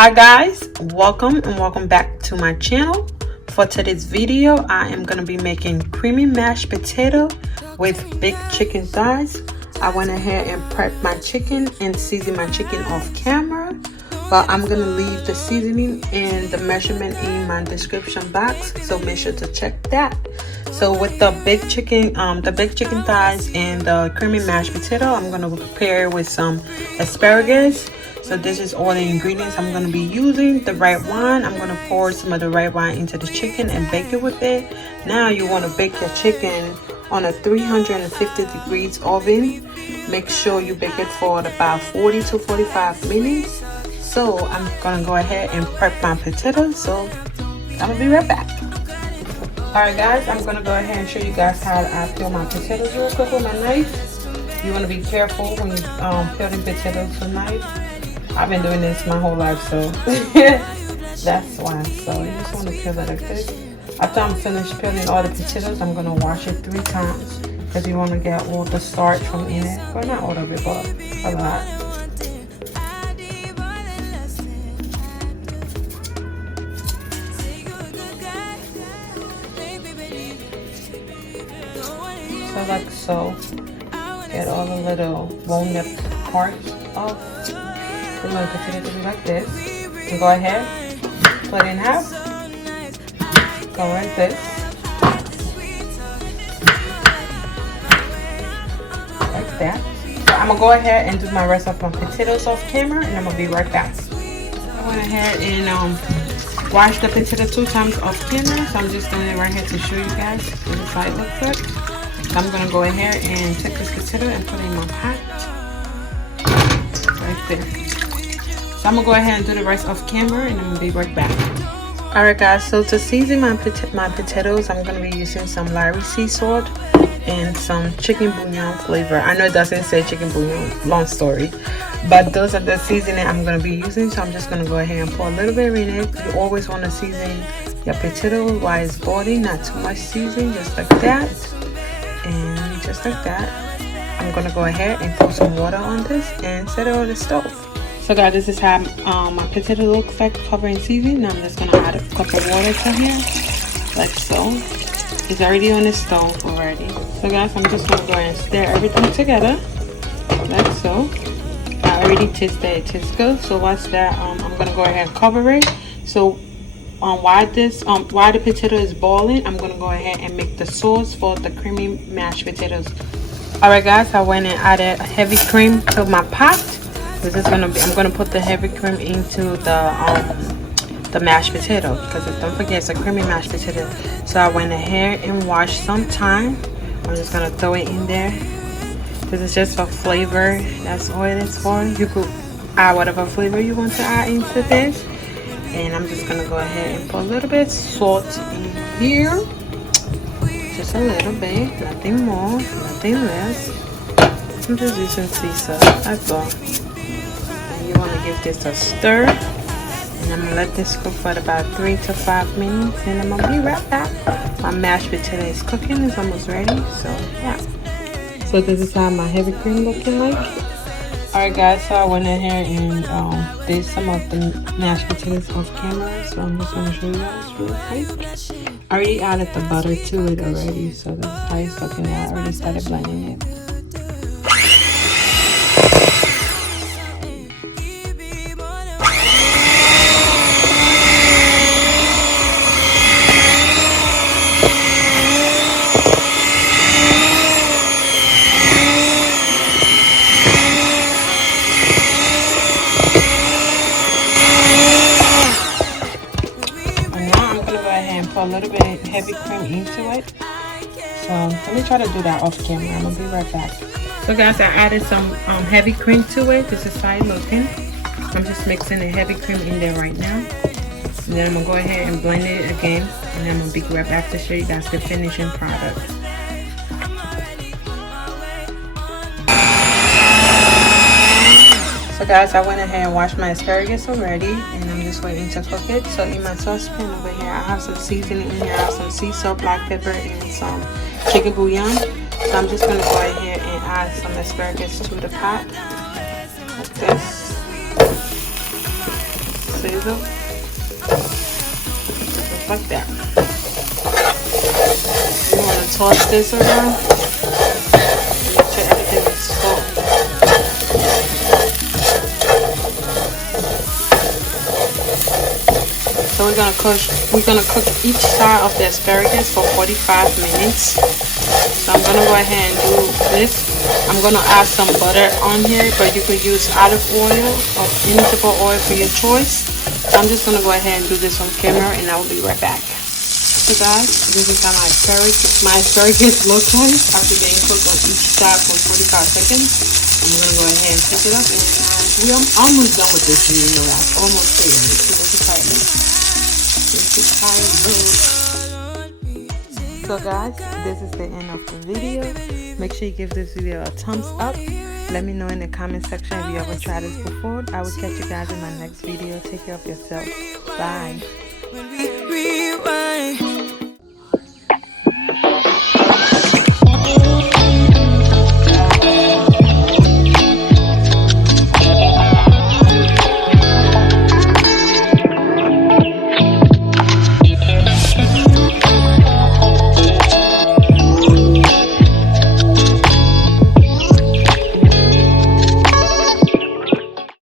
Hi guys, welcome and welcome back to my channel. For today's video, I am going to be making creamy mashed potato with big chicken thighs. I went ahead and prepped my chicken and seasoned my chicken off camera, but I'm going to leave the seasoning and the measurement in my description box, so make sure to check that. So with the big chicken thighs and the creamy mashed potato, I'm going to prepare with some asparagus. So this is all the ingredients I'm going to be using. The red wine, I'm going to pour some of the red wine into the chicken and bake it with it. Now you want to bake your chicken on a 350 degrees oven. Make sure you bake it for about 40 to 45 minutes. So I'm going to go ahead and prep my potatoes. So I'm going to be right back. Alright guys, I'm going to go ahead and show you guys how I peel my potatoes real quick with my knife. You want to be careful when you peeling potatoes with a knife. I've been doing this my whole life, so that's why. So you just want to peel it like this. After I'm finished peeling all the potatoes, I'm going to wash it 3 times because you want to get all the starch from in it. Well, not all of it, but a lot. So like so. Get all the little bone-up parts off. We're going to continue to do like this. And go ahead, split it in half. Go like this. Like that. So I'm going to go ahead and do my rest of my potatoes off camera, and I'm going to be right back. I went ahead and wash the potato 2 times off camera. So I'm just doing it right here to show you guys what the side looks like. So I'm going to go ahead and take this potato and put it in my pot. Right there. So I'm going to go ahead and do the rest off camera, and I'm going to be right back. Alright guys, so to season my potatoes, I'm going to be using some Lawry sea salt and some chicken bouillon flavor. I know it doesn't say chicken bouillon, long story. But those are the seasoning I'm going to be using. So I'm just going to go ahead and pour a little bit in it. You always want to season your potato while it's boiling, not too much seasoning, just like that. And just like that. I'm going to go ahead and put some water on this and set it on the stove. So guys, this is how my potato looks like covered in seasoning. Now I'm just going to add a cup of water to here, like so. It's already on the stove already. So guys, I'm just going to go ahead and stir everything together, like so. I already tasted it, it tastes good. So what's that? I'm going to go ahead and cover it. So while the potato is boiling, I'm going to go ahead and make the sauce for the creamy mashed potatoes. Alright guys, I went and added heavy cream to my pot. This is I'm gonna put the heavy cream into the mashed potato, because don't forget it's a creamy mashed potato. So I went ahead and washed some thyme. I'm just gonna throw it in there. This is just for flavor. That's all it is for. You could add whatever flavor you want to add into this. And I'm just gonna go ahead and put a little bit of salt in here. Just a little bit, nothing more, nothing less. I'm just using sea salt, that's all. You want to give this a stir, and I'm going to let this cook for about 3 to 5 minutes, and I'm going to be right back. My mashed potato is cooking, it's almost ready, so yeah. So this is how my heavy cream looking like. Alright guys, so I went in here and did some of the mashed potatoes off camera, so I'm just going to show you guys real quick. I already added the butter to it already, so that's how it's looking at. I already started blending it. A little bit heavy cream into it. So let me try to do that off camera. I'm gonna be right back. So guys, I added some heavy cream to it. This is how it's looking. I'm just mixing the heavy cream in there right now, and then I'm gonna go ahead and blend it again, and then I'm gonna be right back to show you guys the finishing product. So guys, I went ahead and washed my asparagus already, and I'm just waiting to cook it. So in my saucepan over here, I have some seasoning in here. I have some sea salt, black pepper, and some chicken bouillon. So I'm just going to go ahead and add some asparagus to the pot, like this. basil. Just like that. You want to toss this around. Make sure everything is soft. So we're gonna cook each side of the asparagus for 45 minutes. So I'm gonna go ahead and do this. I'm gonna add some butter on here, but you could use olive oil or any type of oil for your choice. So I'm just gonna go ahead and do this on camera, and I will be right back. So guys, this is how my asparagus looks like after being cooked on each side for 45 seconds. I'm gonna go ahead and pick it up, and we're almost done with this video. Almost there. It's exciting. So guys, this is the end of the video. Make sure you give this video a thumbs up. Let me know in the comment section if you ever tried this before. I will catch you guys in my next video. Take care of yourself. Bye.